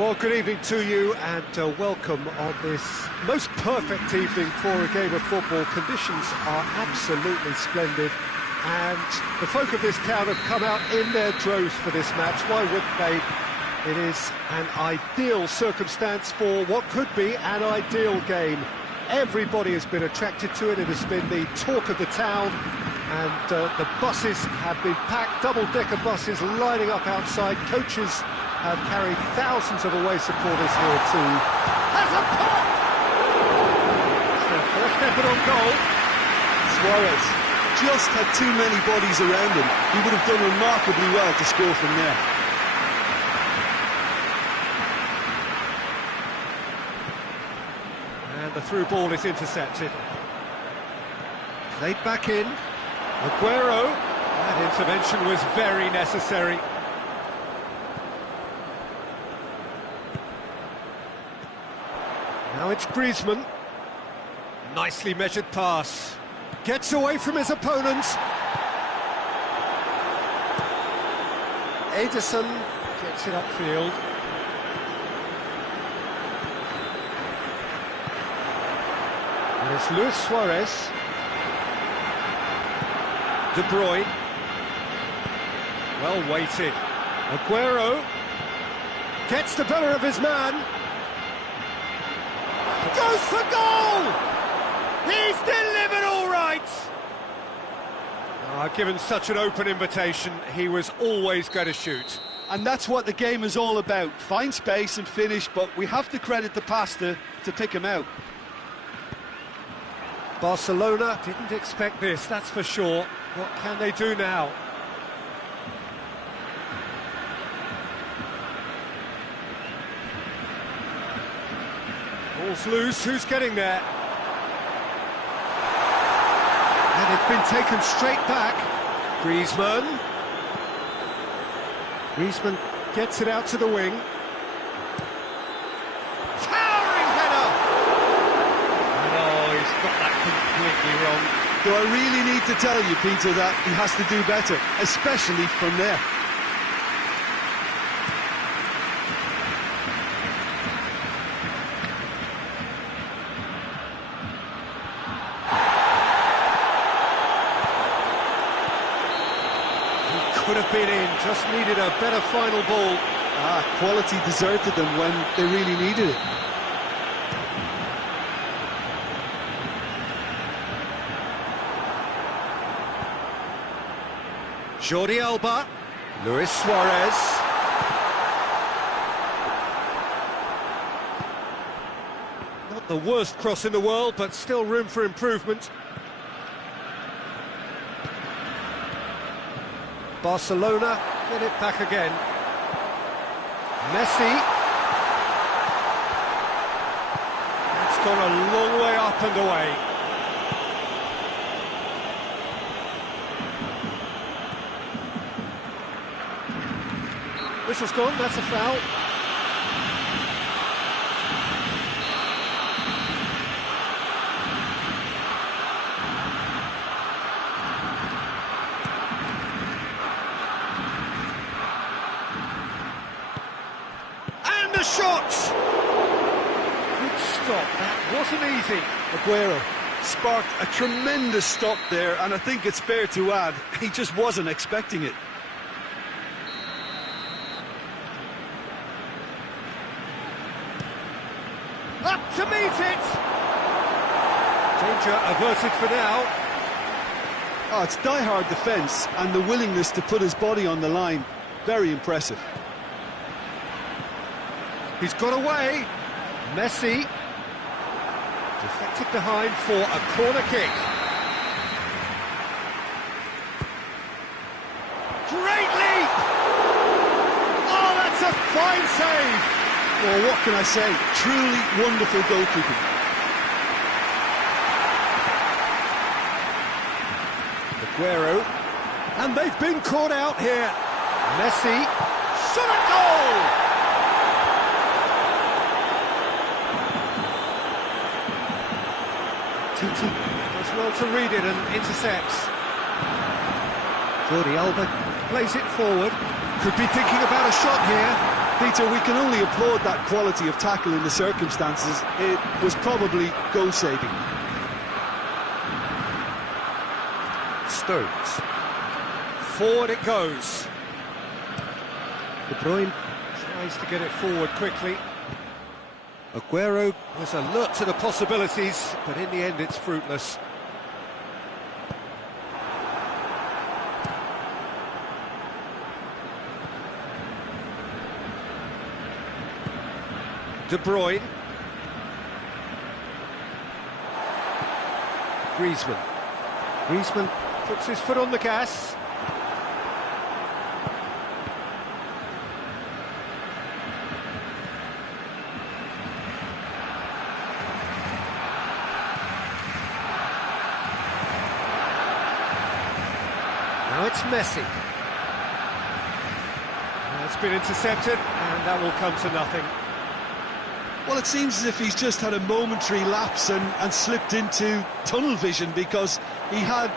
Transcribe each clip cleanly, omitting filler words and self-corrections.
Well, good evening to you and welcome on this most perfect evening for a game of football. Conditions are absolutely splendid and the folk of this town have come out in their droves for this match. Why wouldn't they? It is an ideal circumstance for what could be an ideal game. Everybody has been attracted to it. It has been the talk of the town and the buses have been packed, double-decker buses lining up outside. Coaches have carried thousands of away supporters here too. Has a pop! It's their first effort on goal. Suarez just had too many bodies around him. He would have done remarkably well to score from there. And the through ball is intercepted. Played back in. Aguero. That intervention was very necessary. Now it's Griezmann. Nicely measured pass. Gets away from his opponent. Ederson gets it upfield. And it's Luis Suarez. De Bruyne. Well weighted. Aguero gets the better of his man. Goes for goal! He's delivered all right! Given such an open invitation, he was always going to shoot. And that's what the game is all about. Find space and finish, but we have to credit the passer to pick him out. Barcelona didn't expect this, that's for sure. What can they do now? Ball's loose, who's getting there? And it's been taken straight back. Griezmann. Griezmann gets it out to the wing. Towering header! And he's got that completely wrong. Do I really need to tell you, Peter, that he has to do better, especially from there? Could have been in, just needed a better final ball. Quality deserted them when they really needed it. Jordi Alba, Luis Suarez. Not the worst cross in the world, but still room for improvement. Barcelona get it back again. Messi. It's gone a long way up and away. Whistle's gone, that's a foul. The shots! Good stop, that wasn't easy. Aguero sparked a tremendous stop there, and I think it's fair to add, he just wasn't expecting it. Up to meet it! Danger averted for now. Oh, it's die-hard defence, and the willingness to put his body on the line. Very impressive. He's got away. Messi. Deflected behind for a corner kick. Great leap! Oh, that's a fine save! Well, what can I say? Truly wonderful goalkeeping. Aguero. And they've been caught out here. Messi. Shot at goal! Titi does well to read it and intercepts. Jordi Alba plays it forward. Could be thinking about a shot here. Peter, we can only applaud that quality of tackle in the circumstances. It was probably goal-saving. Stones. Forward it goes. De Bruyne tries to get it forward quickly. Aguero was alert to the possibilities, but in the end it's fruitless. De Bruyne. Griezmann puts his foot on the gas. Now it's Messi. It's been intercepted, and that will come to nothing. Well, it seems as if he's just had a momentary lapse and slipped into tunnel vision, because he had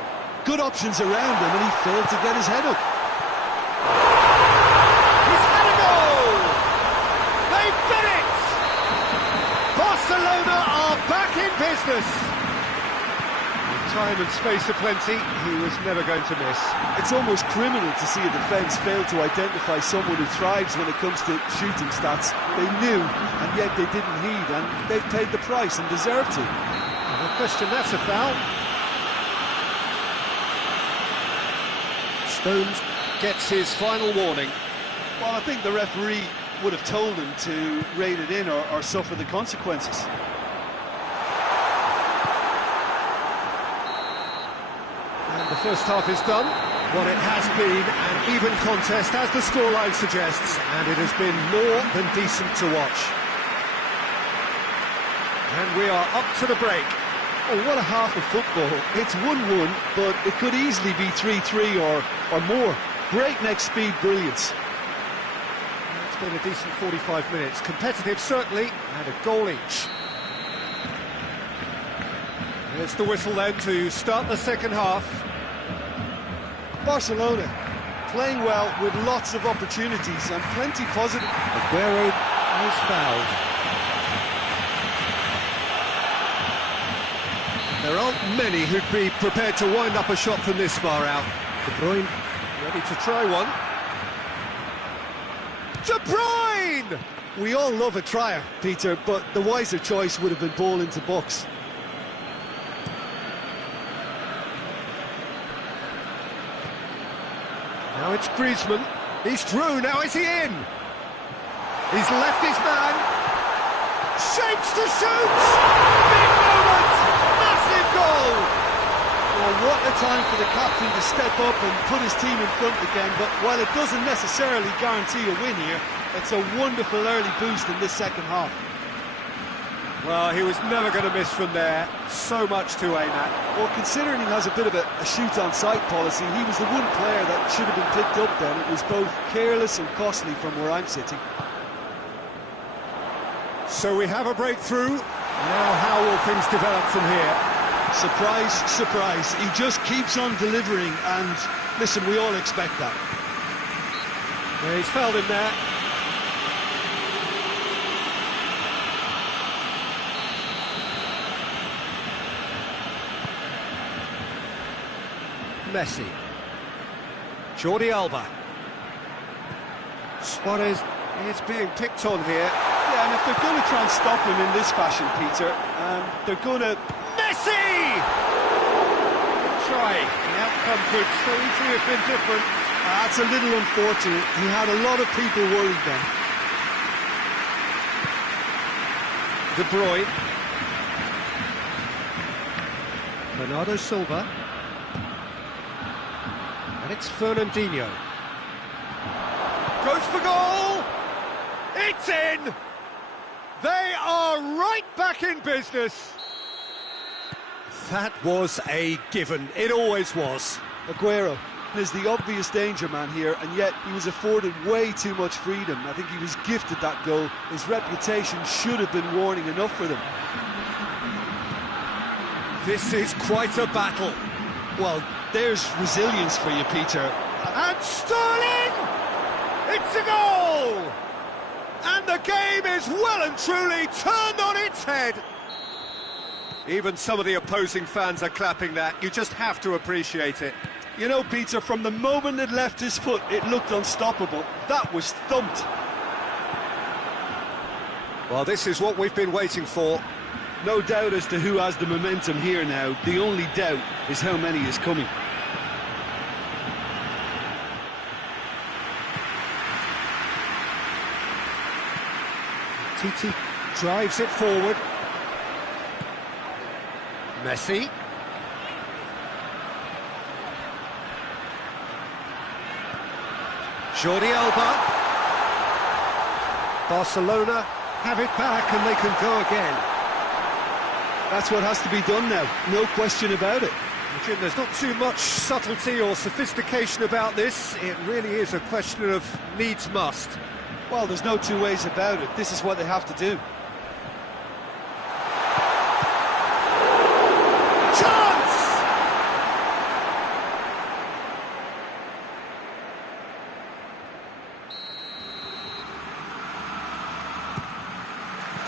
good options around him and he failed to get his head up. He's had a goal! They've done it! Barcelona are back in business. With time and space aplenty, he was never going to miss. It's almost criminal to see a defence fail to identify someone who thrives when it comes to shooting stats. They knew, and yet they didn't heed, and they've paid the price and deserve to. No question, that's a foul. Stones gets his final warning. Well, I think the referee would have told him to rate it in or suffer the consequences. And the first half is done. What it has been an even contest, as the scoreline suggests, and it has been more than decent to watch. And we are up to the break. Oh, what a half of football. It's 1-1, but it could easily be 3-3 or more. Breakneck speed brilliance. It's been a decent 45 minutes. Competitive, certainly, and a goal each. There's the whistle then to start the second half. Barcelona playing well with lots of opportunities and plenty positive. Aguero is fouled. There aren't many who'd be prepared to wind up a shot from this far out. De Bruyne ready to try one. De Bruyne! We all love a trier, Peter, but the wiser choice would have been ball into box. Now it's Griezmann. He's through, now is he in? He's left his man. Shapes to shoot! Big moment! Massive goal! Well, what a time for the captain to step up and put his team in front again, but while it doesn't necessarily guarantee a win here, it's a wonderful early boost in this second half. Well, he was never going to miss from there. So much to aim at. Well, considering he has a bit of a shoot-on-sight policy, he was the one player that should have been picked up then. It was both careless and costly from where I'm sitting. So we have a breakthrough. Now how will things develop from here? Surprise, surprise. He just keeps on delivering, and listen, we all expect that. Yeah, he's fouled him there. Messi. Jordi Alba. Suarez is being picked on here. Yeah, and if they're going to try and stop him in this fashion, Peter, they're going to... Messi! Try. The outcome could so easily have been different. That's a little unfortunate. He had a lot of people worried then. De Bruyne. Bernardo Silva. And it's Fernandinho. Goes for goal! It's in! They are right back in business. That was a given. It always was. Aguero is the obvious danger man here, and yet he was afforded way too much freedom. I think he was gifted that goal. His reputation should have been warning enough for them. This is quite a battle. Well, there's resilience for you, Peter. And Sterling! It's a goal! And the game is well and truly turned on its head. Even some of the opposing fans are clapping that. You just have to appreciate it. You know, Peter, from the moment it left his foot, it looked unstoppable. That was thumped. Well, this is what we've been waiting for. No doubt as to who has the momentum here now. The only doubt is how many is coming. Titi drives it forward. Messi. Jordi Alba. Barcelona have it back and they can go again. That's what has to be done now, no question about it. Jim, there's not too much subtlety or sophistication about this. It really is a question of needs must. Well, there's no two ways about it. This is what they have to do. Chance!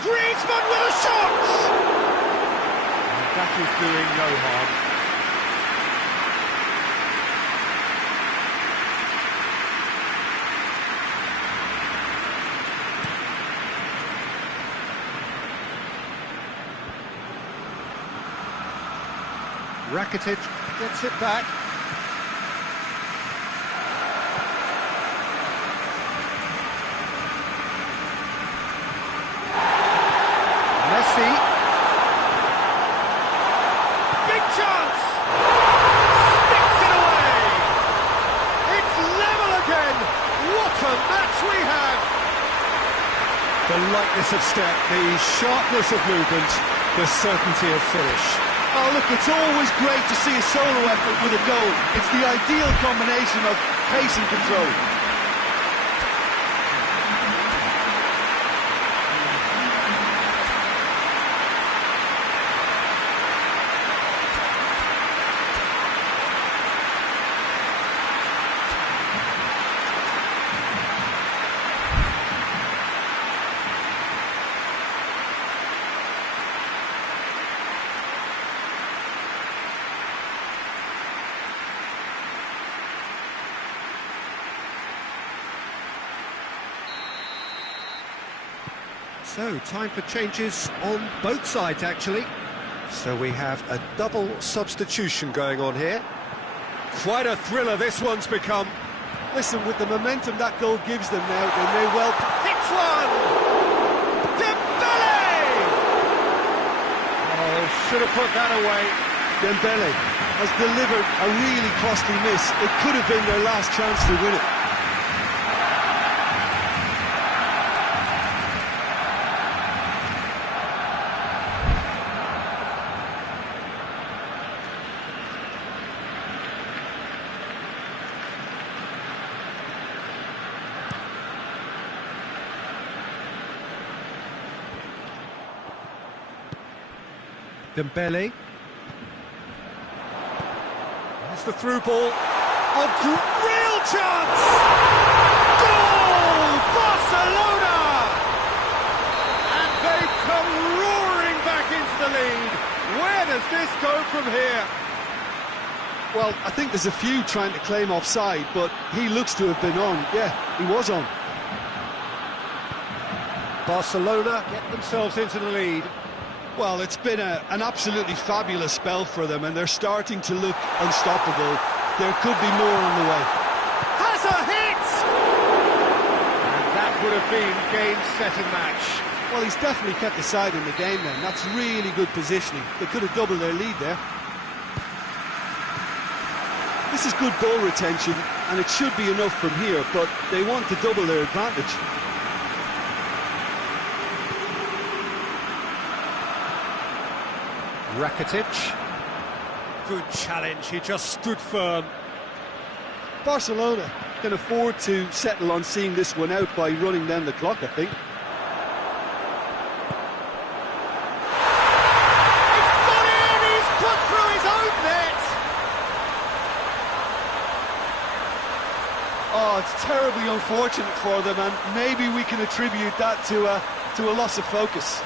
Griezmann with a shot! That is doing no harm. Rakitic gets it back. Messi. Big chance! Sticks it away! It's level again! What a match we have! The lightness of step, the sharpness of movement, the certainty of finish. Oh, look, it's always great to see a solo effort with a goal. It's the ideal combination of pace and control. So, time for changes on both sides, actually. So we have a double substitution going on here. Quite a thriller this one's become. Listen, with the momentum that goal gives them now, they may well... Hits one! Dembele! Oh, should have put that away. Dembele has delivered a really costly miss. It could have been their last chance to win it. Dembele. There's the through ball. Oh, real chance! Goal! Barcelona! And they've come roaring back into the lead. Where does this go from here? Well, I think there's a few trying to claim offside, but he looks to have been on. Yeah, he was on. Barcelona get themselves into the lead. Well, it's been an absolutely fabulous spell for them, and they're starting to look unstoppable. There could be more on the way. Has a hit! And that would have been game, set and match. Well, he's definitely kept the side in the game then. That's really good positioning. They could have doubled their lead there. This is good ball retention, and it should be enough from here, but they want to double their advantage. Rakitic. Good challenge, he just stood firm. Barcelona can afford to settle on seeing this one out by running down the clock, I think. It's gone in! He's put through his own net! Oh, it's terribly unfortunate for them, and maybe we can attribute that to a loss of focus.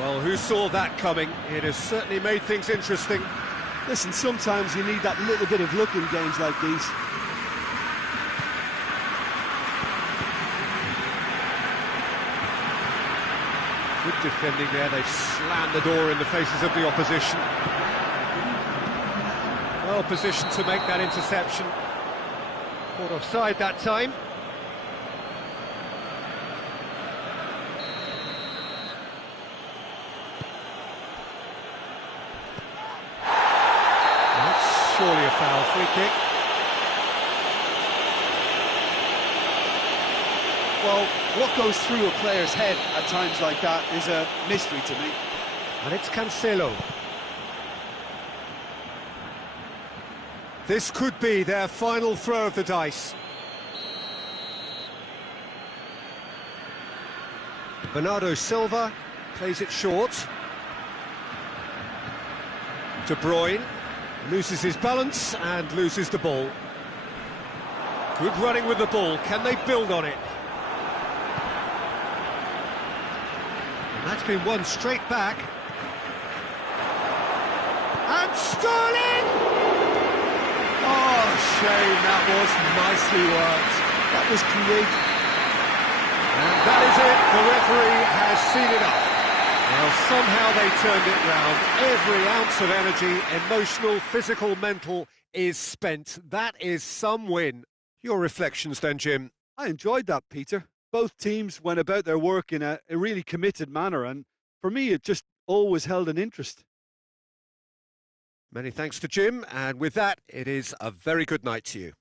Well, who saw that coming? It has certainly made things interesting. Listen, sometimes you need that little bit of luck in games like these. Good defending there. They've slammed the door in the faces of the opposition. Well positioned to make that interception. Caught offside that time. That's surely a foul. Free kick. Well, what goes through a player's head at times like that is a mystery to me. And it's Cancelo. This could be their final throw of the dice. Bernardo Silva plays it short. De Bruyne loses his balance and loses the ball. Good running with the ball. Can they build on it? And that's been won straight back. And Sterling! Oh, shame, that was nicely worked. That was creative. And that is it, the referee has seen enough. Well, somehow they turned it round. Every ounce of energy, emotional, physical, mental, is spent. That is some win. Your reflections then, Jim? I enjoyed that, Peter. Both teams went about their work in a really committed manner, and for me, it just always held an interest. Many thanks to Jim, and with that, it is a very good night to you.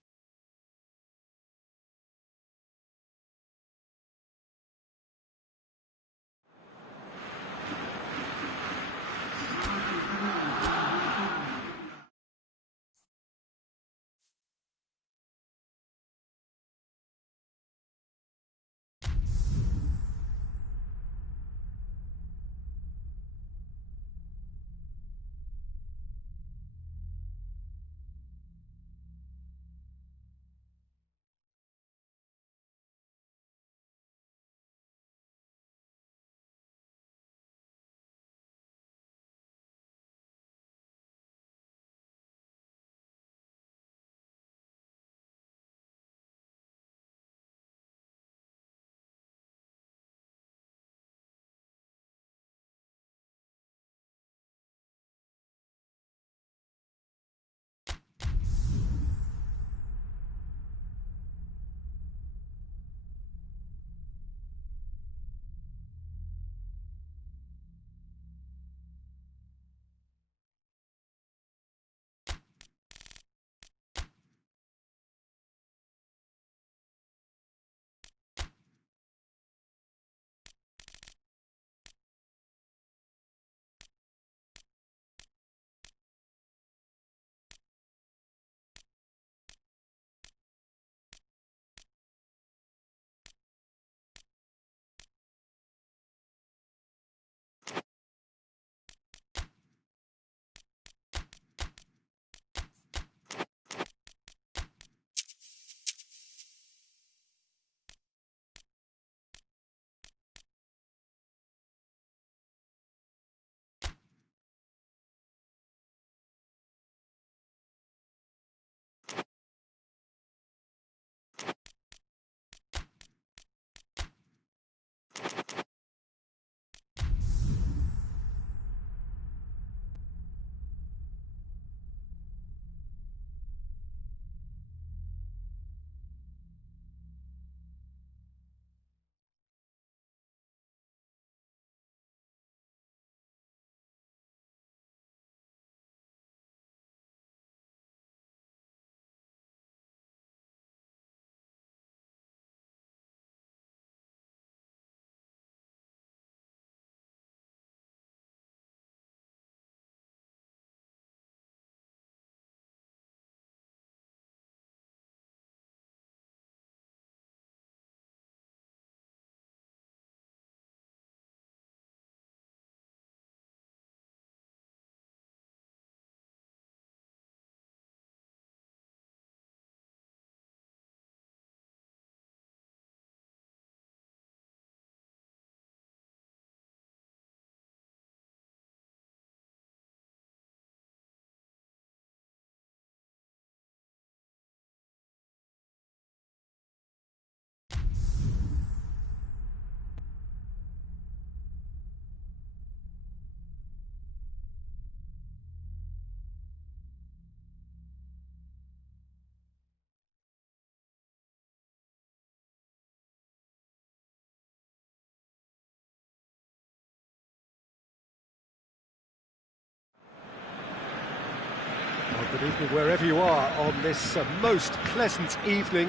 Good evening wherever you are on this most pleasant evening.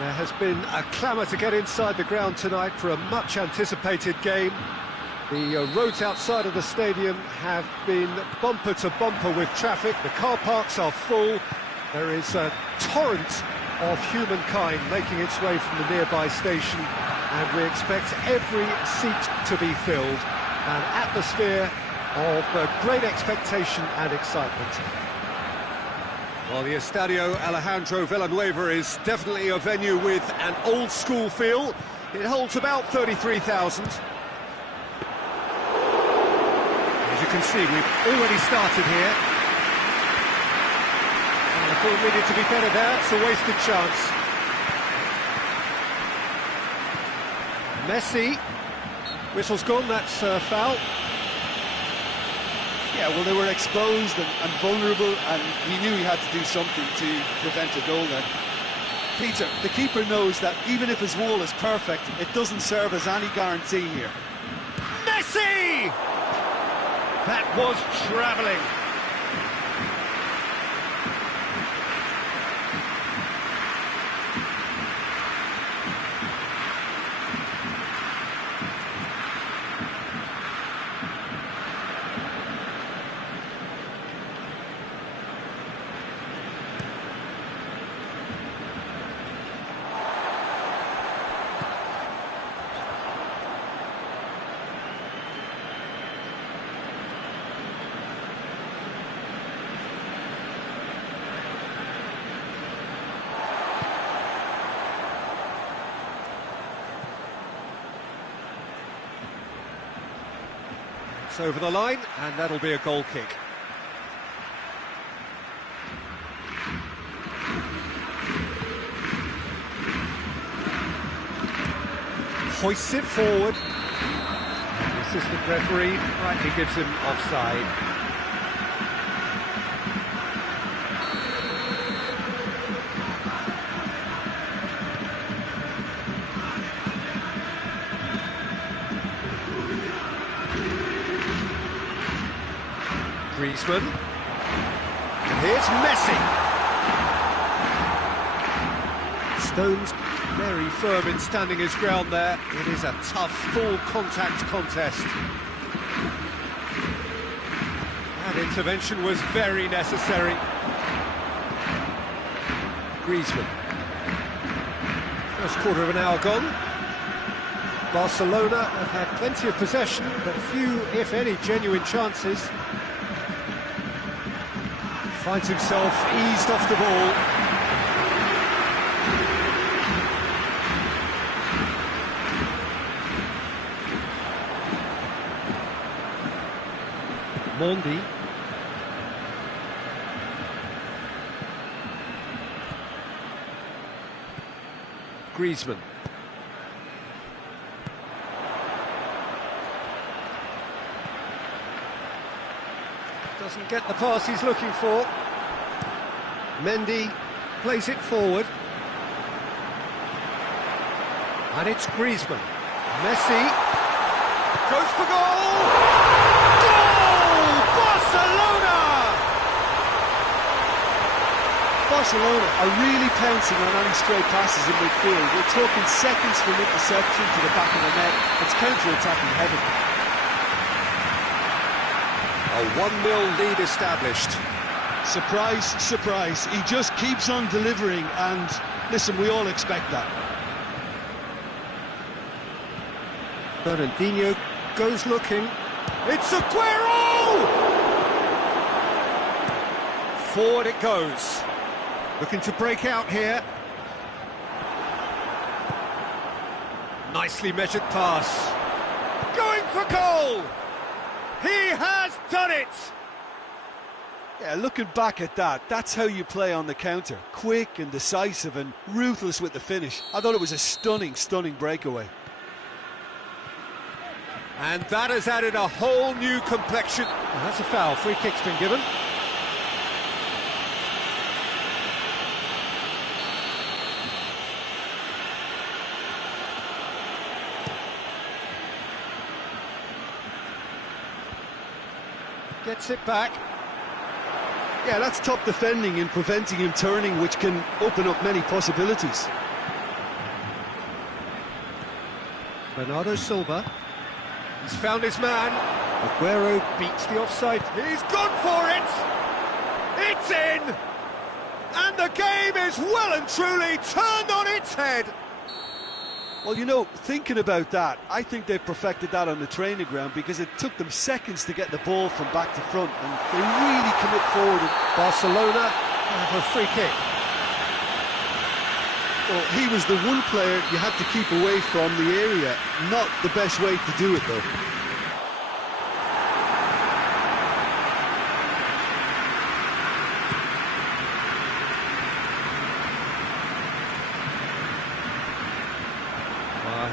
There has been a clamour to get inside the ground tonight for a much anticipated game. The roads outside of the stadium have been bumper to bumper with traffic. The car parks are full. There is a torrent of humankind making its way from the nearby station, and we expect every seat to be filled. An atmosphere of great expectation and excitement. Well, the Estadio Alejandro Villanueva is definitely a venue with an old-school feel. It holds about 33,000. As you can see, we've already started here. And I thought we needed to be better there. It's a wasted chance. Messi. Whistle's gone, that's foul. Yeah, well, they were exposed and vulnerable, and he knew he had to do something to prevent a goal there. Peter, the keeper knows that even if his wall is perfect, it doesn't serve as any guarantee here. Messi! That was travelling. It's over the line, and that'll be a goal kick. Hoists it forward. The assistant referee rightly gives him offside. Griezmann, and here's Messi. Stones very firm in standing his ground there. It is a tough, full contact contest. That intervention was very necessary. Griezmann. First quarter of an hour gone. Barcelona have had plenty of possession, but few, if any, genuine chances. Finds himself eased off the ball. Mondi. Griezmann. Doesn't get the pass he's looking for. Mendy plays it forward. And it's Griezmann. Messi goes for goal! Goal! Barcelona! Barcelona are really pouncing on any stray passes in midfield. We're talking seconds from interception to the back of the net. It's counter-attacking heaven. A 1-0 lead established. Surprise, surprise. He just keeps on delivering, and listen, we all expect that. Fernandinho goes looking. It's Aguero! Forward it goes. Looking to break out here. Nicely measured pass. Going for goal! He has done it! Yeah, looking back at that, that's how you play on the counter. Quick and decisive and ruthless with the finish. I thought it was a stunning, stunning breakaway. And that has added a whole new complexion. Well, that's a foul. Free kick's been given. Gets it back. Yeah, that's top defending and preventing him turning, which can open up many possibilities. Bernardo Silva. He's found his man. Aguero beats the offside. He's gone for it! It's in! And the game is well and truly turned on its head. Well, you know, thinking about that, I think they've perfected that on the training ground because it took them seconds to get the ball from back to front, and they really commit forward. Barcelona have a free kick. Well, he was the one player you had to keep away from the area. Not the best way to do it, though.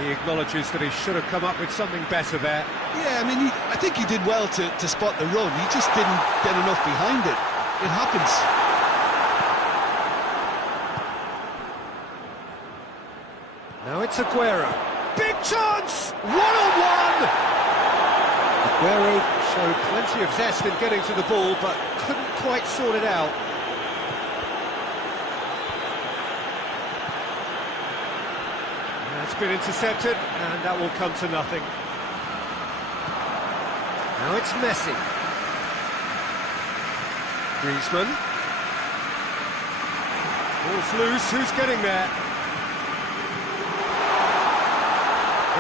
He acknowledges that he should have come up with something better there. Yeah, I mean, I think he did well to spot the run. He just didn't get enough behind it. It happens. Now it's Aguero. Big chance! One-on-one! Aguero showed plenty of zest in getting to the ball, but couldn't quite sort it out. That's been intercepted, and that will come to nothing. Now it's Messi. Griezmann. Ball's loose, who's getting there?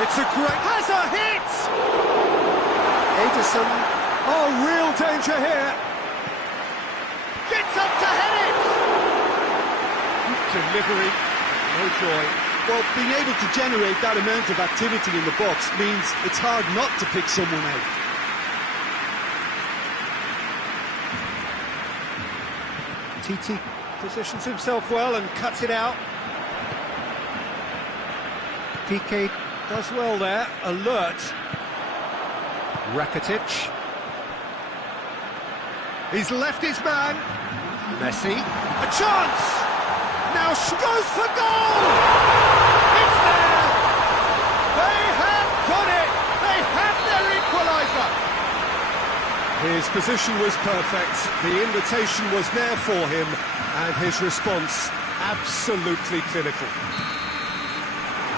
It's a great... has a hit! Ederson. Oh, real danger here. Gets up to head it! Delivery, no joy. Well, being able to generate that amount of activity in the box means it's hard not to pick someone out. TT positions himself well and cuts it out. PK does well there, alert. Rakitic. He's left his man. Messi. A chance! Now she goes for goal! It's there! They have got it! They have their equaliser! His position was perfect, the invitation was there for him, and his response absolutely clinical.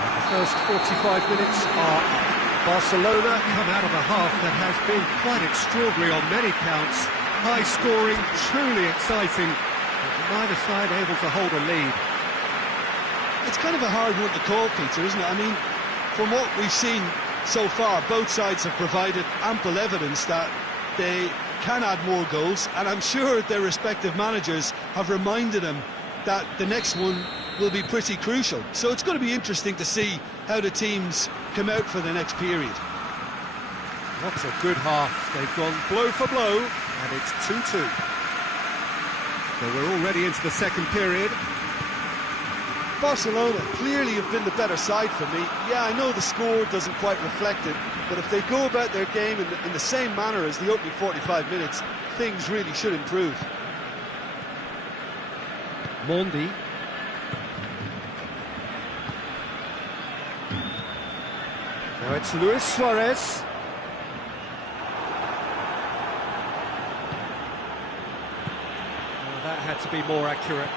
The first 45 minutes are up. Barcelona come out of a half that has been quite extraordinary on many counts. High scoring, truly exciting. Neither side able to hold a lead. It's kind of a hard one to call, Peter, isn't it? I mean, from what we've seen so far, both sides have provided ample evidence that they can add more goals, and I'm sure their respective managers have reminded them that the next one will be pretty crucial. So it's going to be interesting to see how the teams come out for the next period. What a good half. They've gone blow for blow, and it's 2-2. So we're already into the second period. Barcelona clearly have been the better side for me. Yeah, I know the score doesn't quite reflect it, but if they go about their game in the same manner as the opening 45 minutes, things really should improve. Mondi. Now it's Luis Suarez. That had to be more accurate.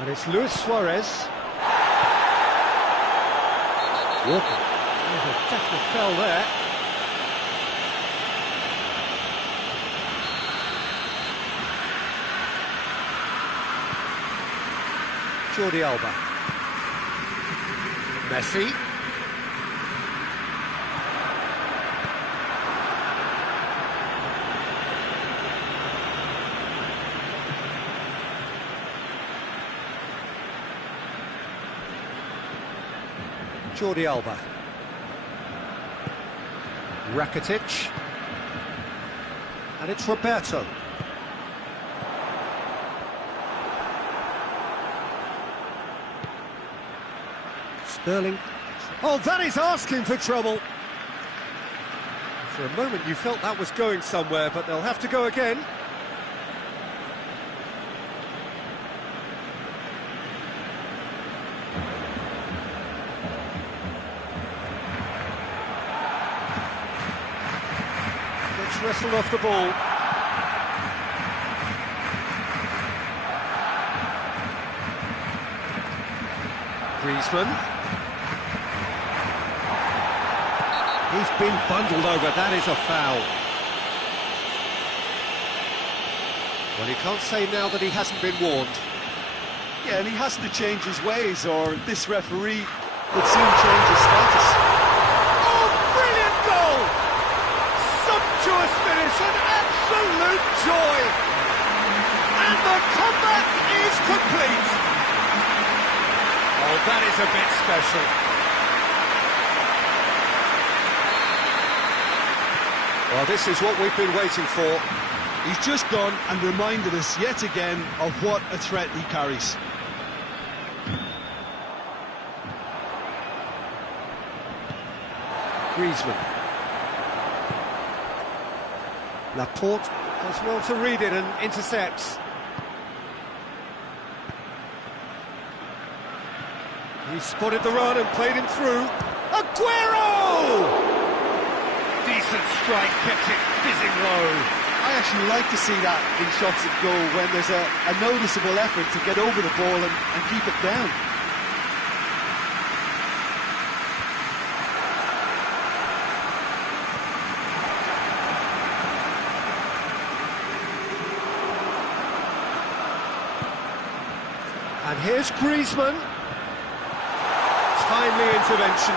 And it's Luis Suarez. Walker. There's a definite foul there. Jordi Alba. Messi. Jordi Alba. Rakitic. And it's Roberto. Sterling. Oh, that is asking for trouble. For a moment you felt that was going somewhere, but they'll have to go again. It's wrestled off the ball. Griezmann. He's been bundled over, that is a foul. Well, he can't say now that he hasn't been warned. Yeah, and he has to change his ways, or this referee would soon change his status. Oh, brilliant goal! Sumptuous finish, an absolute joy! And the comeback is complete! Oh, that is a bit special. Well, this is what we've been waiting for. He's just gone and reminded us yet again of what a threat he carries. Griezmann. Laporte does well to read it and intercepts. He spotted the run and played him through. Aguero! Decent strike, kept it fizzing low. I actually like to see that in shots at goal, when there's a noticeable effort to get over the ball and keep it down. And here's Griezmann. Timely intervention.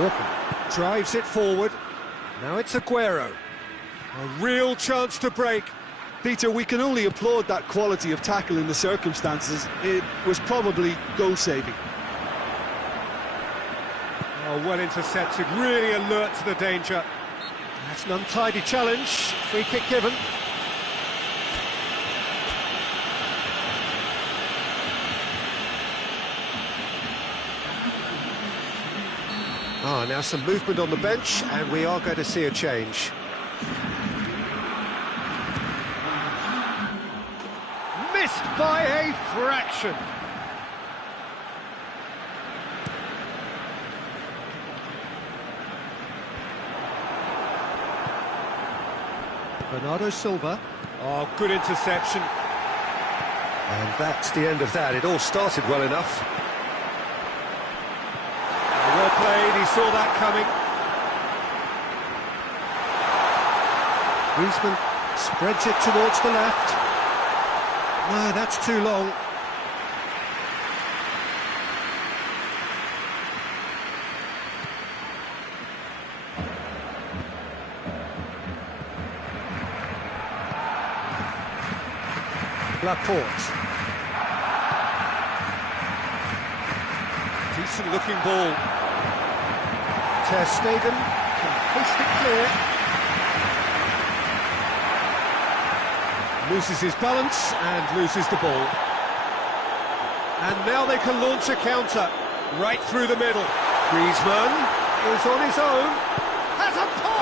Walker drives it forward. Now it's Aguero. A real chance to break. Peter, we can only applaud that quality of tackle in the circumstances. It was probably goal-saving. Oh, well intercepted, really alert to the danger. That's an untidy challenge. Free kick given. Now some movement on the bench, and we are going to see a change. Missed by a fraction. Bernardo Silva. Oh, good interception. And that's the end of that. It all started well enough. Well played, he saw that coming. Griezmann spreads it towards the left. No, that's too long. Laporte. Decent looking ball. Ter Stegen can hoist it clear. Loses his balance and loses the ball. And now they can launch a counter right through the middle. Griezmann is on his own. Has a pop!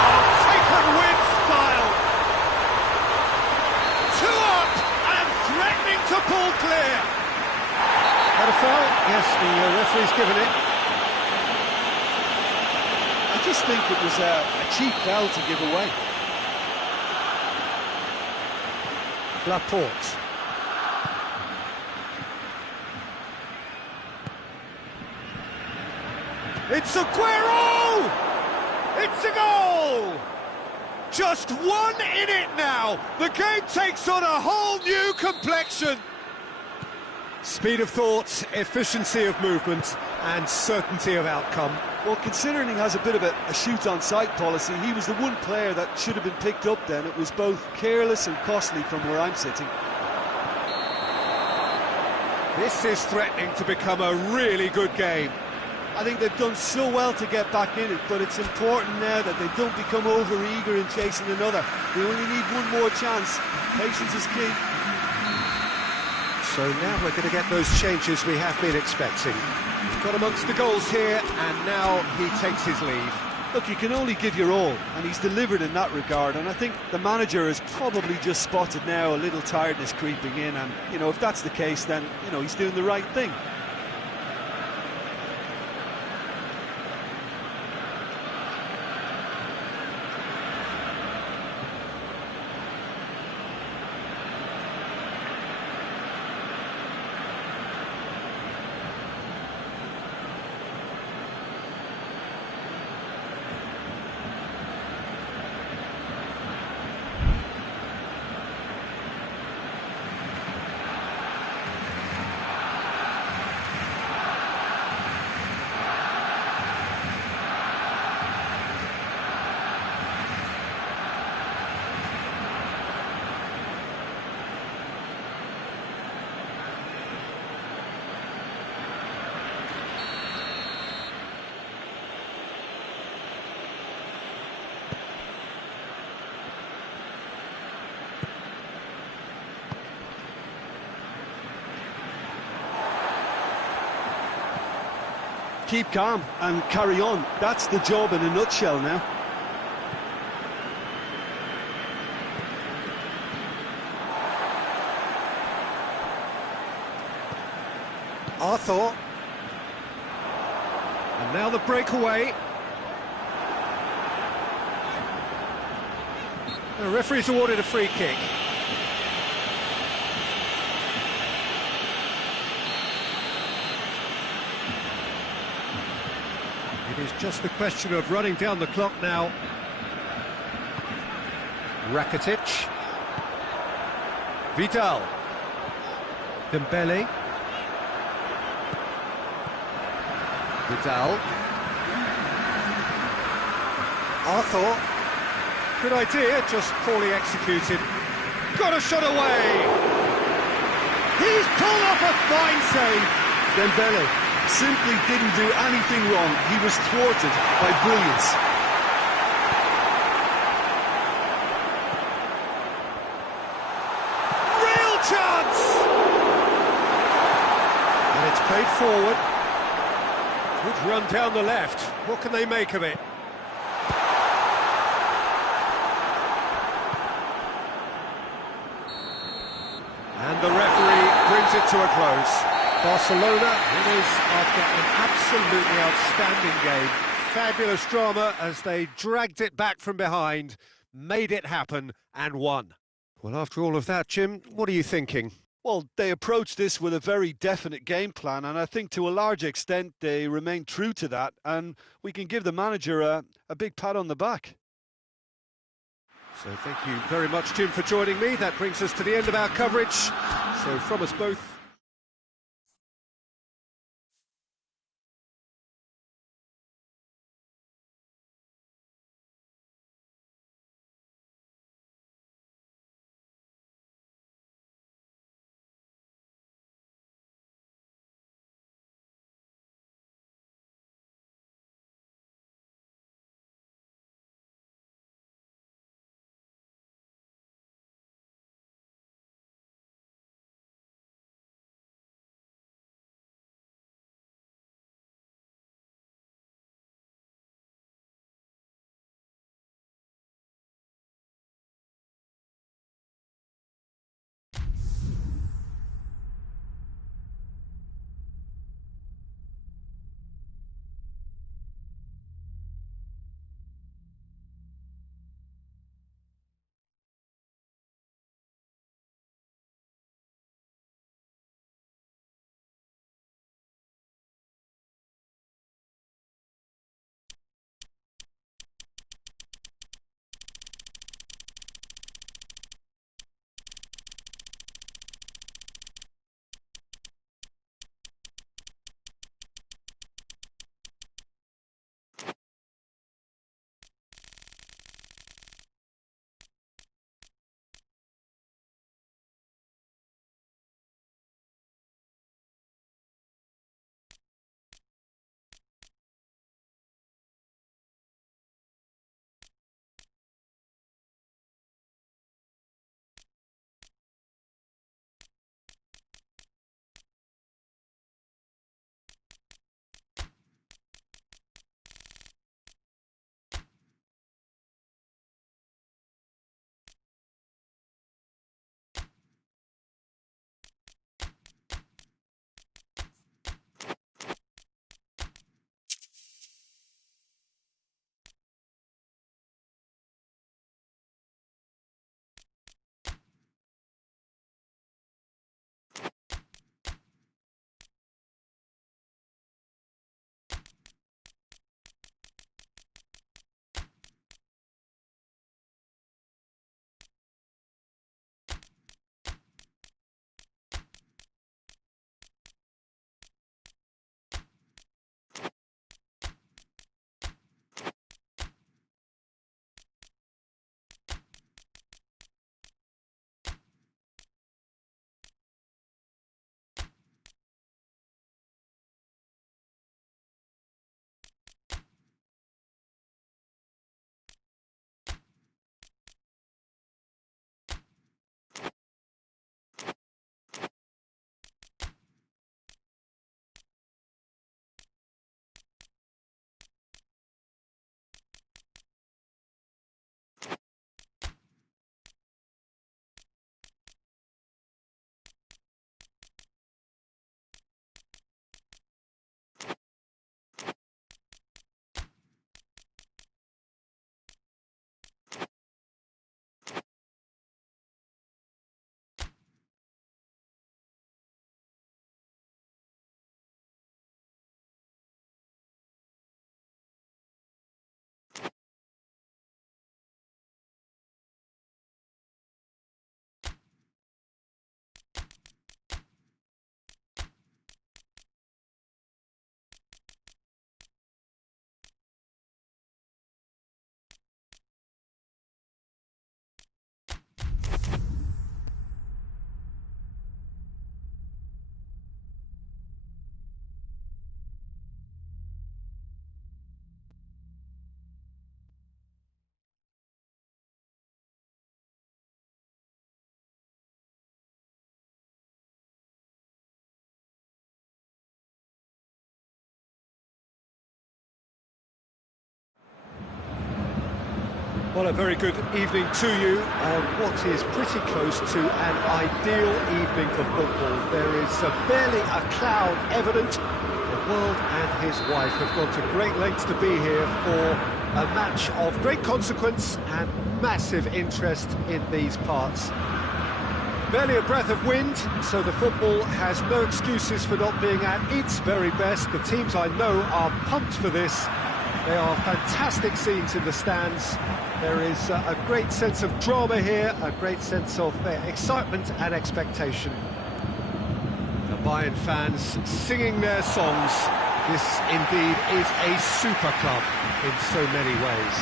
Oh, taken with style. Two up and threatening to pull clear. That a foul? Yes, the referee's given it. I just think it was a cheap foul to give away. Laporte. It's Aguero! It's a goal! Just one in it now. The game takes on a whole new complexion. Speed of thought, efficiency of movement, and certainty of outcome. Well, considering he has a bit of a shoot-on-sight policy, he was the one player that should have been picked up then. It was both careless and costly from where I'm sitting. This is threatening to become a really good game. I think they've done so well to get back in it, but it's important now that they don't become over-eager in chasing another. They only need one more chance. Patience is key. So now we're going to get those changes we have been expecting. He's got amongst the goals here, and now he takes his leave. Look, you can only give your all, and he's delivered in that regard, and I think the manager has probably just spotted now a little tiredness creeping in, and, you know, if that's the case, then, you know, he's doing the right thing. Keep calm and carry on. That's the job in a nutshell now. Arthur. And now the breakaway. The referee's awarded a free kick. It is just a question of running down the clock now. Rakitic. Vidal. Dembele. Vidal. Arthur. Good idea, just poorly executed. Got a shot away! He's pulled off a fine save. Dembele simply didn't do anything wrong. He was thwarted by brilliance. Real chance! And it's played forward. Good run down the left. What can they make of it? And the referee brings it to a close. Barcelona winners after an absolutely outstanding game. Fabulous drama as they dragged it back from behind, made it happen and won. Well, after all of that, Jim, what are you thinking? Well, they approached this with a very definite game plan, and I think to a large extent they remained true to that, and we can give the manager a big pat on the back. So thank you very much, Jim, for joining me. That brings us to the end of our coverage. So from us both, Well, a very good evening to you on what is pretty close to an ideal evening for football. There is barely a cloud evident. The world and his wife have gone to great lengths to be here for a match of great consequence and massive interest in these parts. Barely a breath of wind, so the football has no excuses for not being at its very best. The teams I know are pumped for this. They are fantastic scenes in the stands. There is a great sense of drama here, a great sense of excitement and expectation. The Bayern fans singing their songs. This indeed is a super club in so many ways.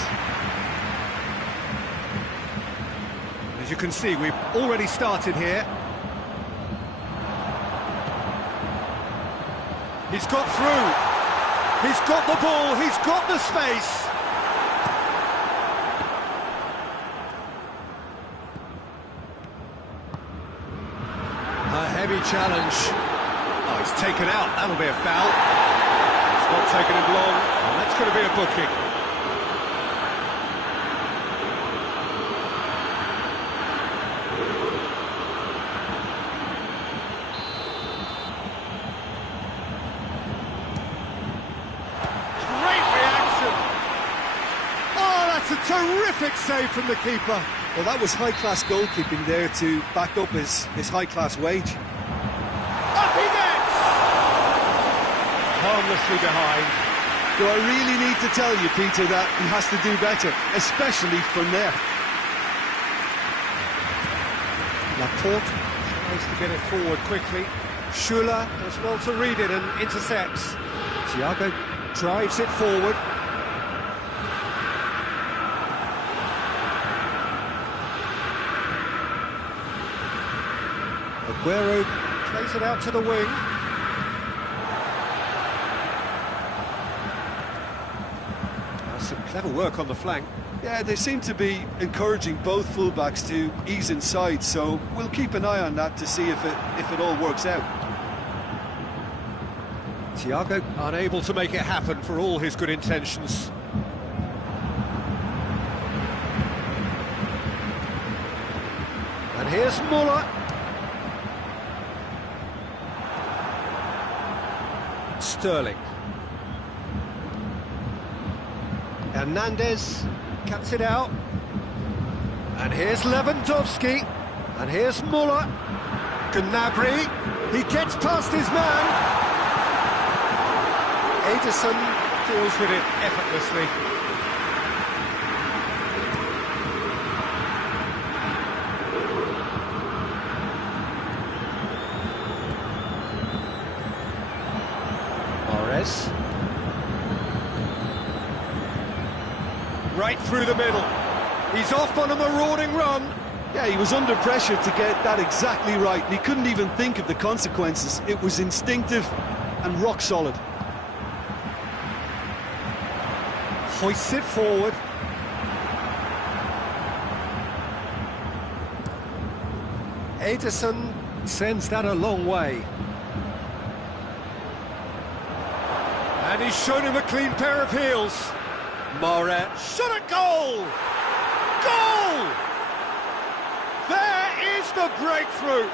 As you can see, we've already started here. He's got through. He's got the ball, he's got the space. A heavy challenge. Oh, he's taken out, that'll be a foul. It's not taken him long, and that's going to be a booking. Terrific save from the keeper. Well, that was high-class goalkeeping there to back up his high-class wage. Up he gets! Harmlessly behind. Do I really need to tell you, Peter, that he has to do better, especially from there? Laporte tries to get it forward quickly. Schuller does well to read it and intercepts. Thiago drives it forward. Aguero plays it out to the wing. Some clever work on the flank. Yeah, they seem to be encouraging both fullbacks to ease inside, so we'll keep an eye on that to see if it all works out. Thiago unable to make it happen for all his good intentions. And here's Muller. Sterling. Hernandez cuts it out. And here's Lewandowski. And here's Muller. Gnabry. He gets past his man. Ederson deals with it effortlessly. Right through the middle. He's off on a marauding run. Yeah, he was under pressure to get that exactly right, and he couldn't even think of the consequences. It was instinctive and rock solid. Hoists it forward. Ederson sends that a long way. And he's shown him a clean pair of heels. Moret shot at goal! Goal! There is the breakthrough!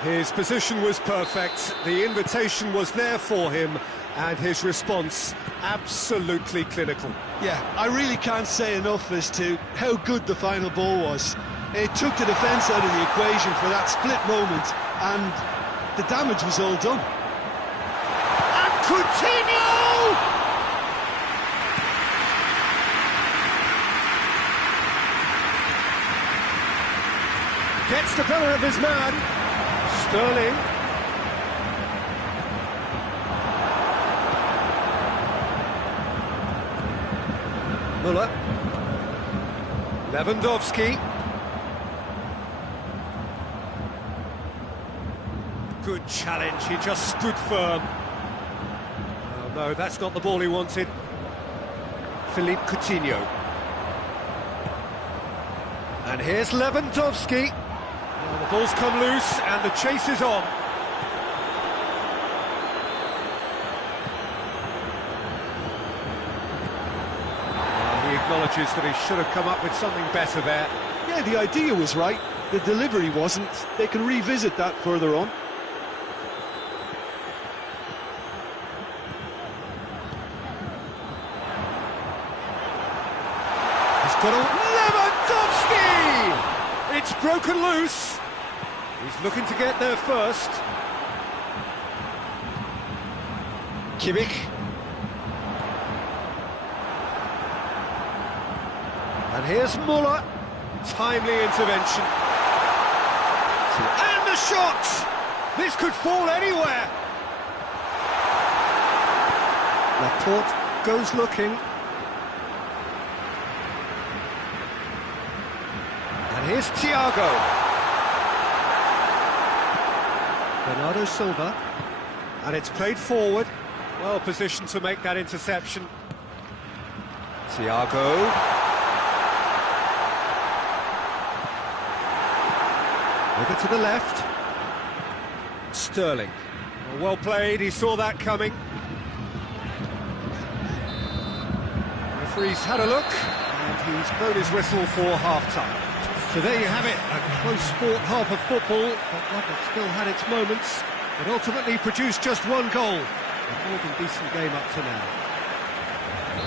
His position was perfect, the invitation was there for him, and his response absolutely clinical. Yeah, I really can't say enough as to how good the final ball was. It took the defence out of the equation for that split moment, and the damage was all done. And Coutinho! Gets the better of his man. Sterling. Muller. Lewandowski. Good challenge, he just stood firm. Oh no, that's not the ball he wanted. Philippe Coutinho. And here's Lewandowski. Oh, the ball's come loose and the chase is on. He acknowledges that he should have come up with something better there. Yeah, the idea was right, the delivery wasn't. They can revisit that further on. He's got a Lewandowski! It's broken loose. He's looking to get there first. Kimmich. And here's Muller. Timely intervention. And the shot! This could fall anywhere. Laporte goes looking. And here's Thiago. Bernardo Silva. And it's played forward. Well positioned to make that interception. Thiago. Over to the left. Sterling. Well played, he saw that coming. Referee's had a look, and he's blown his whistle for half-time. So there you have it, a close-fought half of football, but one that still had its moments, but ultimately produced just one goal. A more than decent game up to now.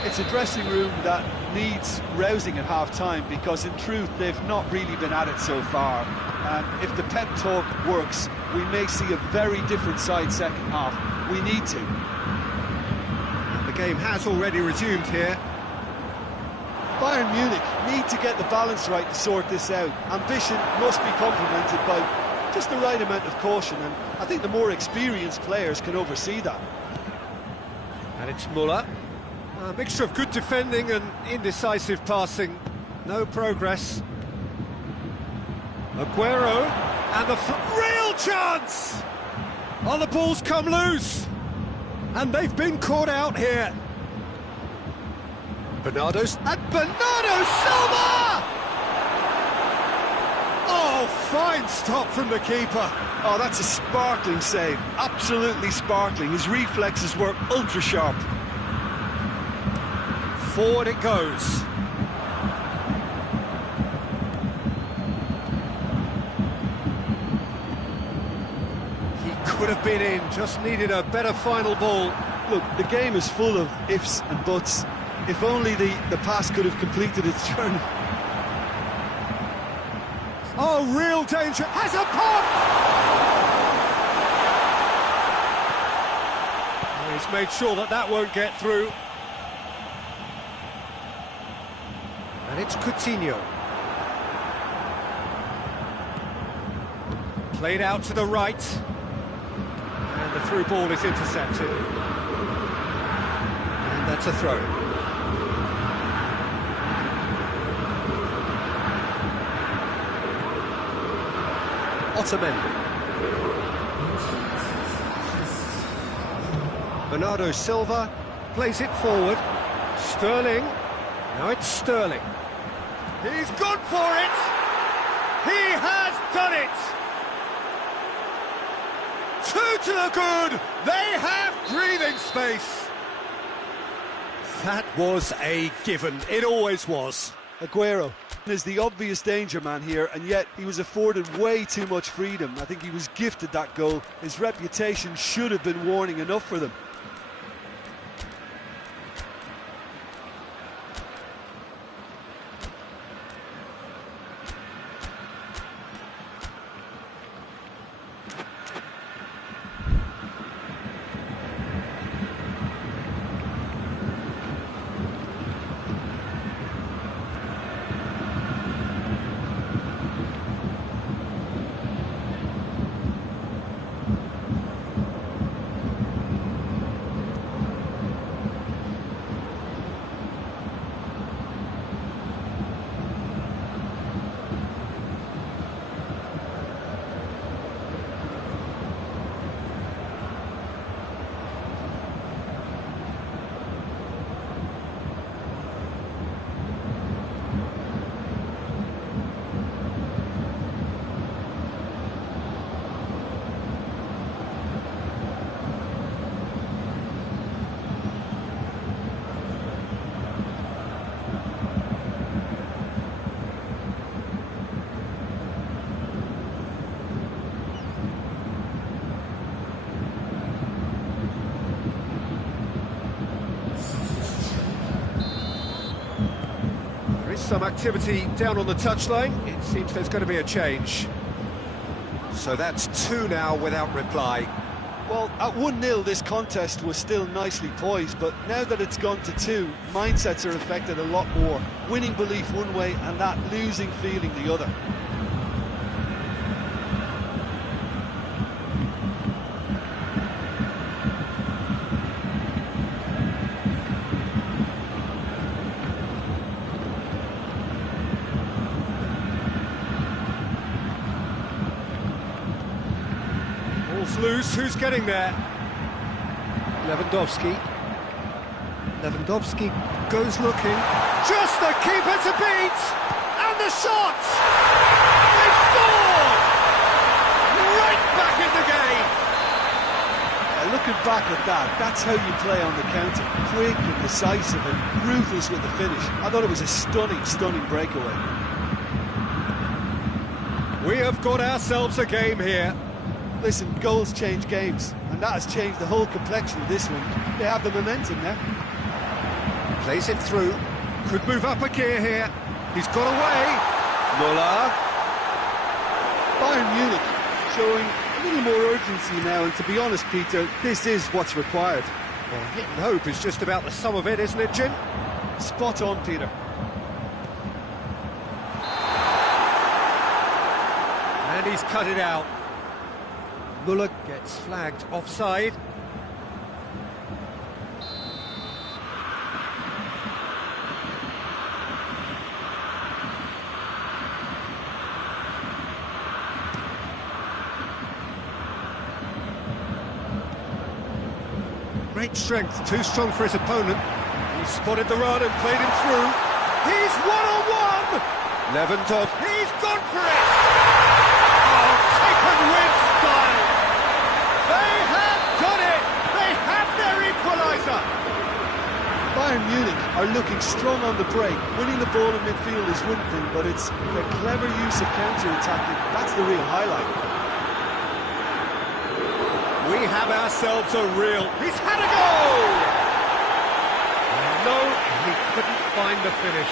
It's a dressing room that needs rousing at half-time, because in truth they've not really been at it so far. If the pep talk works, we may see a very different side second half. We need to. And the game has already resumed here. Bayern Munich need to get the balance right to sort this out. Ambition must be complemented by just the right amount of caution, and I think the more experienced players can oversee that. And it's Muller. A mixture of good defending and indecisive passing. No progress. Aguero, and the real chance! Oh, the ball's come loose, and they've been caught out here. Bernardo Silva! Oh, fine stop from the keeper. Oh, that's a sparkling save, absolutely sparkling. His reflexes were ultra sharp. Forward it goes. Could have been in, just needed a better final ball. Look, the game is full of ifs and buts. If only the pass could have completed its journey. Oh, real danger, has a pop! Oh, he's made sure that that won't get through. And it's Coutinho. Played out to the right. And the through ball is intercepted. And that's a throw. Otamendi. Bernardo Silva plays it forward. Sterling. Now it's Sterling. He's gone for it! He has done it! Two to the good! They have breathing space! That was a given. It always was. Aguero is the obvious danger man here, and yet he was afforded way too much freedom. I think he was gifted that goal. His reputation should have been warning enough for them. some activity down on the touchline. It seems there's going to be a change. So that's 2 now without reply. Well, at 1-0, this contest was still nicely poised, but now that it's gone to 2, mindsets are affected a lot more. Winning belief one way and that losing feeling the other. Loose, who's getting there? Lewandowski goes looking, just the keeper to beat, and the shot! They've scored! Right back in the game! Looking back at that, that's how you play on the counter. Quick and decisive and ruthless with the finish. I thought it was a stunning breakaway. We have got ourselves a game here. Listen, goals change games, and that has changed the whole complexion of this one. They have the momentum now. Plays it through, could move up a gear here. He's got away. Muller. Bayern Munich showing a little more urgency now, and to be honest, Peter, this is what's required. Well, hit and hope is just about the sum of it, isn't it, Jim? Spot on, Peter. And he's cut it out. Muller gets flagged offside. Great strength, too strong for his opponent. He spotted the run and played him through. He's one-on-one! Lewandowski, he's gone for it! Oh, taken with style! They have done it! They have their equaliser! Bayern Munich are looking strong on the break. Winning the ball in midfield is one thing, but it's the clever use of counter-attacking. That's the real highlight. We have ourselves a real... He's had a goal! No, he couldn't find the finish.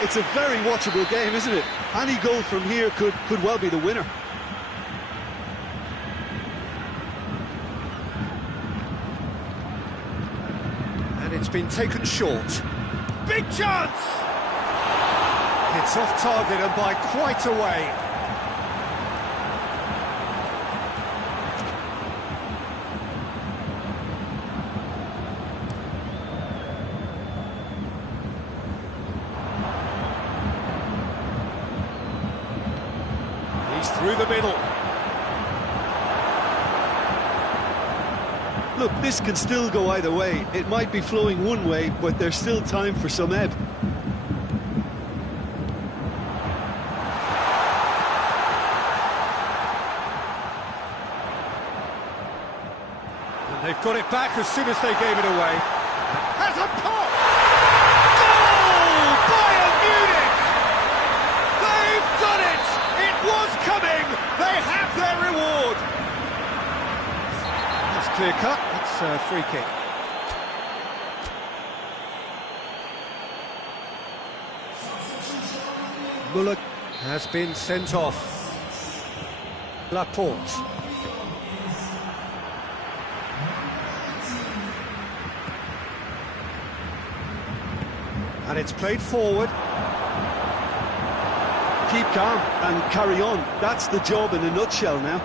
It's a very watchable game, isn't it? Any goal from here could well be the winner. And it's been taken short. Big chance! It's off target and by quite a way. Through the middle. Look, this can still go either way. It might be flowing one way, but there's still time for some ebb. And they've got it back as soon as they gave it away. Has a pop! Goal! Bayern Munich! They've done it! It was coming! They have their reward! That's clear cut, it's a free kick. Muller has been sent off. Laporte. And it's played forward. Keep calm and carry on. That's the job in a nutshell now.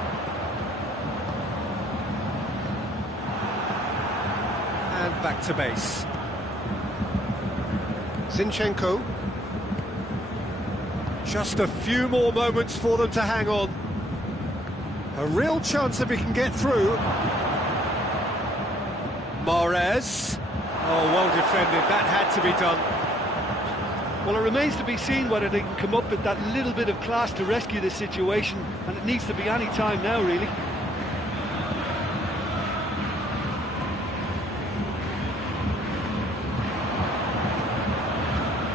And back to base. Zinchenko. Just a few more moments for them to hang on. A real chance if he can get through. Mahrez. Oh, well defended. That had to be done. Well, it remains to be seen whether they can come up with that little bit of class to rescue this situation, and it needs to be any time now, really.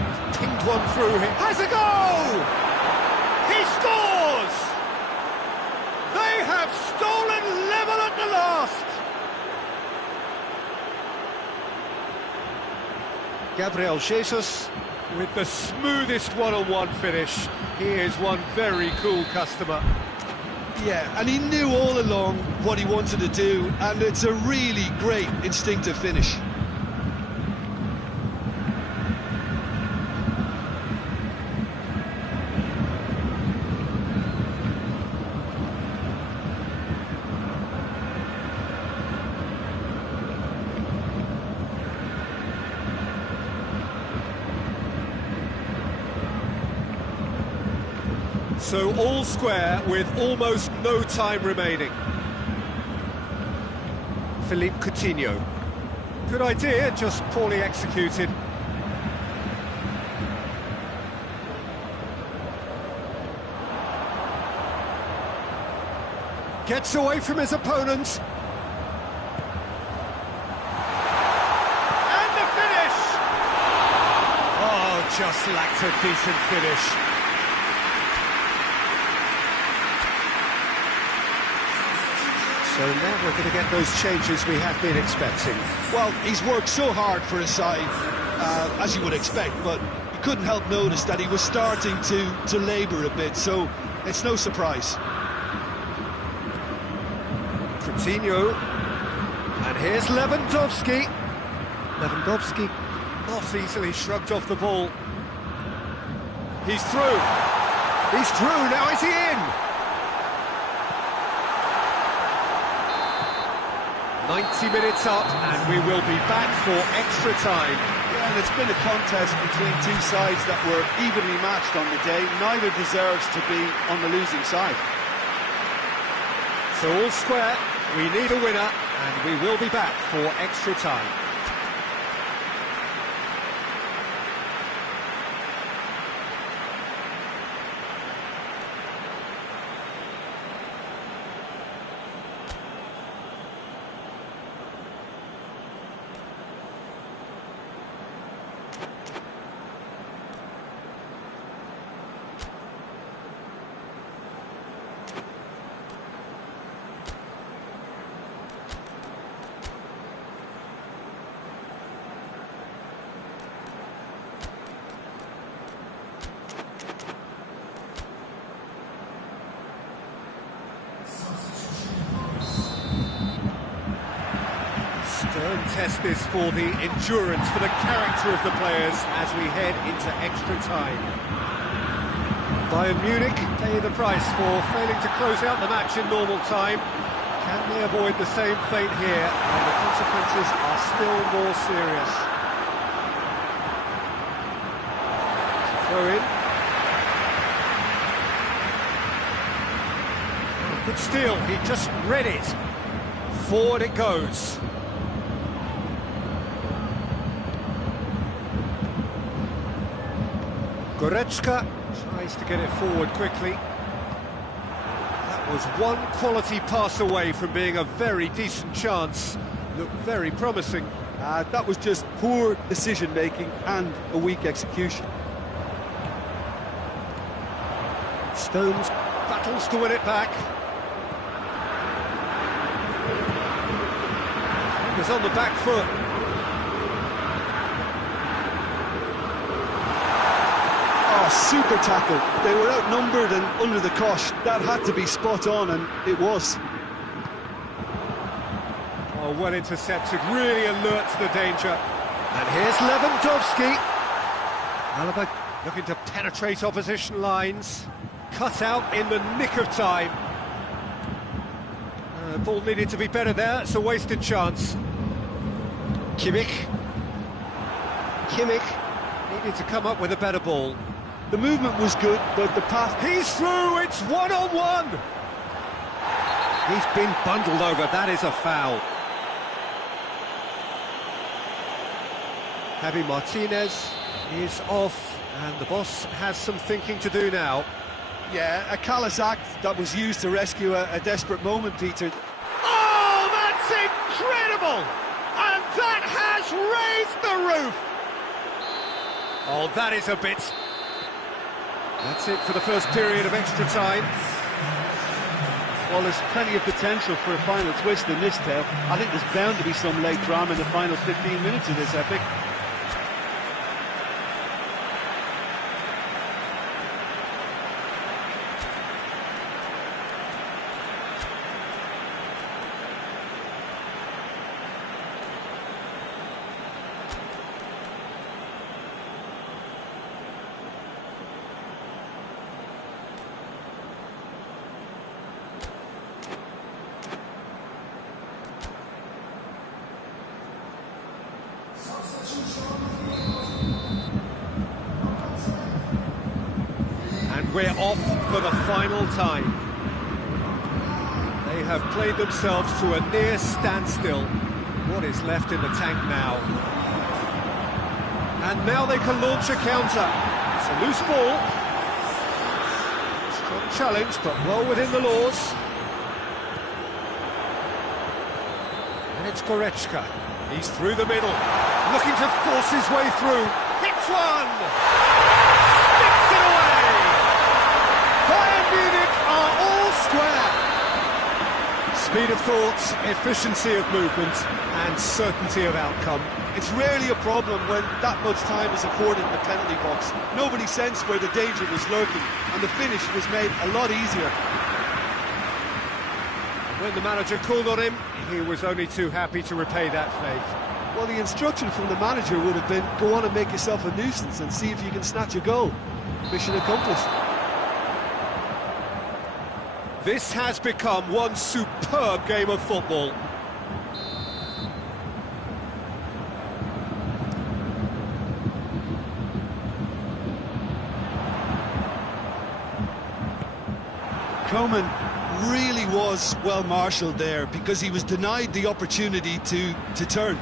He's pinged one through him. Has a goal! He scores! They have stolen level at the last! Gabriel Jesus with the smoothest one-on-one finish. He is one very cool customer. Yeah, and he knew all along what he wanted to do, and it's a really great instinctive finish. So all square with almost no time remaining. Philippe Coutinho. Good idea, just poorly executed. Gets away from his opponent. And the finish! Oh, just lacked a decent finish. So now we're going to get those changes we have been expecting. Well, he's worked so hard for his side, as you would expect, but you couldn't help notice that he was starting to labour a bit, so it's no surprise. Coutinho, and here's Lewandowski. Lewandowski not easily shrugged off the ball. He's through. He's through, now is he in? 90 minutes up, and we will be back for extra time. Yeah, and it's been a contest between two sides that were evenly matched on the day. Neither deserves to be on the losing side. So all square, we need a winner, and we will be back for extra time. Stern test this for the endurance, for the character of the players as we head into extra time. Bayern Munich pay the price for failing to close out the match in normal time. Can they avoid the same fate here, and the consequences are still more serious? Throw in. Good steal, he just read it. Forward it goes. Goretzka tries to get it forward quickly. That was one quality pass away from being a very decent chance. Looked very promising. That was just poor decision-making and a weak execution. Stones battles to win it back. Fingers on the back foot. Super tackle. They were outnumbered and under the cosh. That had to be spot on, and it was. Oh, well intercepted, really alert to the danger. And here's Lewandowski. Alaba looking to penetrate opposition lines. Cut out in the nick of time. Ball needed to be better there, it's a wasted chance. Kimmich needed to come up with a better ball. The movement was good, but the path... He's through, it's one-on-one! He's been bundled over, that is a foul. Javi Martinez is off, and the boss has some thinking to do now. Yeah, a callous act that was used to rescue a desperate moment, Peter. Oh, that's incredible! And that has raised the roof! Oh, that is a bit... That's it for the first period of extra time. Well, there's plenty of potential for a final twist in this tale. I think there's bound to be some late drama in the final 15 minutes of this epic. we're off for the final time. They have played themselves to a near standstill. What is left in the tank now? And now they can launch a counter. It's a loose ball. Strong challenge, but well within the laws. And it's Goretzka. He's through the middle, looking to force his way through. Hits one! Sticks it away! Bayern Munich are all square. Speed of thought, efficiency of movement, and certainty of outcome. It's rarely a problem when that much time is afforded in the penalty box. Nobody sensed where the danger was lurking, and the finish was made a lot easier. When the manager called on him, he was only too happy to repay that faith. Well, the instruction from the manager would have been, go on and make yourself a nuisance and see if you can snatch a goal. Mission accomplished. This has become one superb game of football. Coman really was well marshalled there because he was denied the opportunity to turn.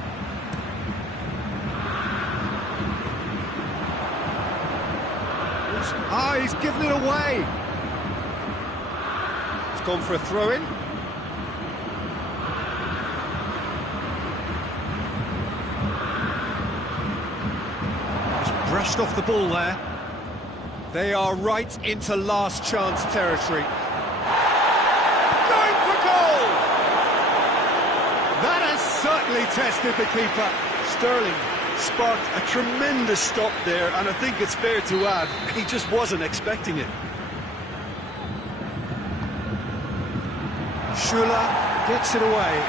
He's given it away. He's gone for a throw-in. Just brushed off the ball there. They are right into last chance territory. Going for goal! That has certainly tested the keeper. Sterling sparked a tremendous stop there, and I think it's fair to add, he just wasn't expecting it. Schuller gets it away.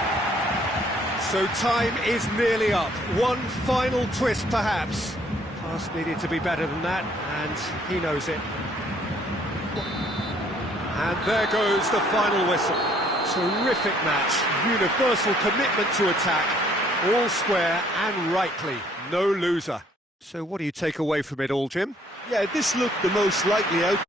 So time is nearly up. One final twist, perhaps. Pass needed to be better than that, and he knows it. And there goes the final whistle. Terrific match, universal commitment to attack, all square and rightly, no loser. So what do you take away from it all, Jim? Yeah, this looked the most likely outcome.